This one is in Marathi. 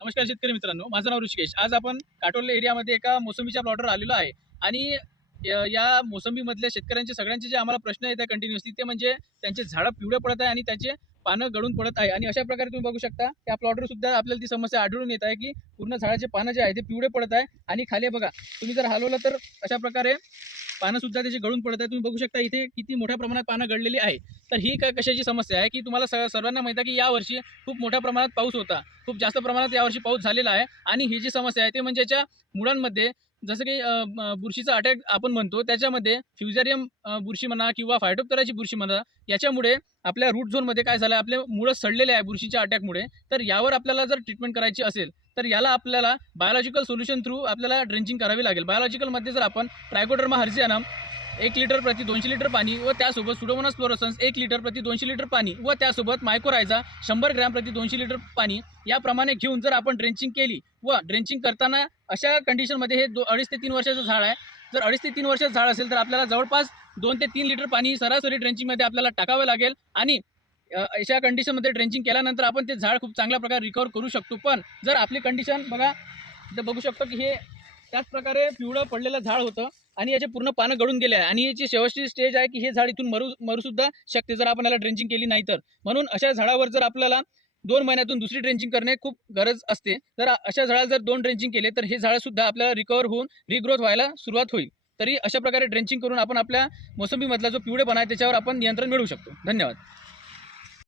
नमस्कार शेतकरी मित्रांनो, माझं नाव ऋषिकेश। आज आपण काटोल एरियामध्ये एका मोसंबीच्या प्लॉटवर आलेलो आहे आणि या मोसंबीमधल्या शेतकऱ्यांचे सगळ्यांचे जे आम्हाला प्रश्न येत आहे कंटिन्युअसली, ते म्हणजे त्यांचे झाडं पिवळे पडत आहे आणि त्याचे पानं गळून पडत आहे। आणि अशा प्रकारे तुम्ही बघू शकता त्या प्लॉटवर सुद्धा आपल्याला ती समस्या आढळून येत आहे की पूर्ण झाडाचे पानं जे आहे ते पिवळे पडत आहे आणि खाली बघा, तुम्ही जर हलवलं तर अशा प्रकारे पानं सुद्धा त्याची गळून पडत आहे। तुम्ही बघू शकता इथे किती मोठ्या प्रमाणात पानं गळलेली आहे। तर ही काय कशाची समस्या आहे की तुम्हाला सर्वांना माहिती आहे की यावर्षी खूप मोठ्या प्रमाणात पाऊस होता, खूप जास्त प्रमाणात यावर्षी पाऊस झालेला आहे आणि ही जी समस्या आहे ते म्हणजे याच्या मुळांमध्ये जसं की बुरशीचा अटॅक आपण म्हणतो, त्याच्यामध्ये फ्युझेरियम बुरशी म्हणा किंवा फायटोप्थराची बुरशी म्हणा, याच्यामुळे आपल्या रूट झोनमध्ये काय झालं, आपले मुळं सडलेले आहे बुरशीच्या अटॅकमुळे। तर यावर आपल्याला जर ट्रीटमेंट करायची असेल तर याला आपल्याला बायोलॉजिकल सोल्युशन थ्रू आपल्याला ड्रेंचिंग करावी लागेल। बायोलॉजिकलमध्ये जर आपण ट्रायकोडर्मा हर्जियानम 1 लिटर प्रति 200 लिटर पाणी व त्यासोबत सुडोमोनास फ्लोरोसन्स 1 लिटर प्रति 200 लिटर पाणी व त्यासोबत मायकोरायझा 100 ग्रॅम प्रति 200 लिटर पाणी याप्रमाणे घेऊन जर आपण ड्रेंचिंग केली व ड्रेंचिंग करताना अशा कंडिशनमध्ये हे 2.5 ते 3 वर्षाचं झाड आहे, जर 2.5 ते 3 वर्षाचं झाड असेल तर आपल्याला जवळपास 2 ते 3 लिटर पाणी सरासरी ड्रेंचिंगमध्ये आपल्याला टाकावं लागेल। आणि अशा कंडिशनमध्ये ड्रेंचिंग केल्यानंतर आपण ते झाड खूप चांगल्या प्रकारे रिकवर करू शकतो। पण जर आपली कंडिशन बघा, इथं बघू शकतो की हे त्याच प्रकारे पिवळं पडलेलं झाड होतं आणि याचे पूर्ण पानं गळून गेले आहे आणि याची शेवटची स्टेज आहे की हे झाड इथून मरू सुद्धा शकते जर आपण याला ड्रेंचिंग केली नाही तर। म्हणून अशा झाडावर जर आपल्याला 2 महिन्यातून दुसरी ड्रेंचिंग करणे खूप गरज असते। तर अशा झाडाला जर 2 ड्रेंचिंग केले तर हे झाड सुद्धा आपल्याला रिकवर होऊन रिग्रोथ व्हायला सुरुवात होईल। तरी अशा प्रकारे ड्रेंचिंग करून आपण आपल्या मोसंबीमधला जो पिवळेपणा आहे त्याच्यावर आपण नियंत्रण मिळवू शकतो। धन्यवाद।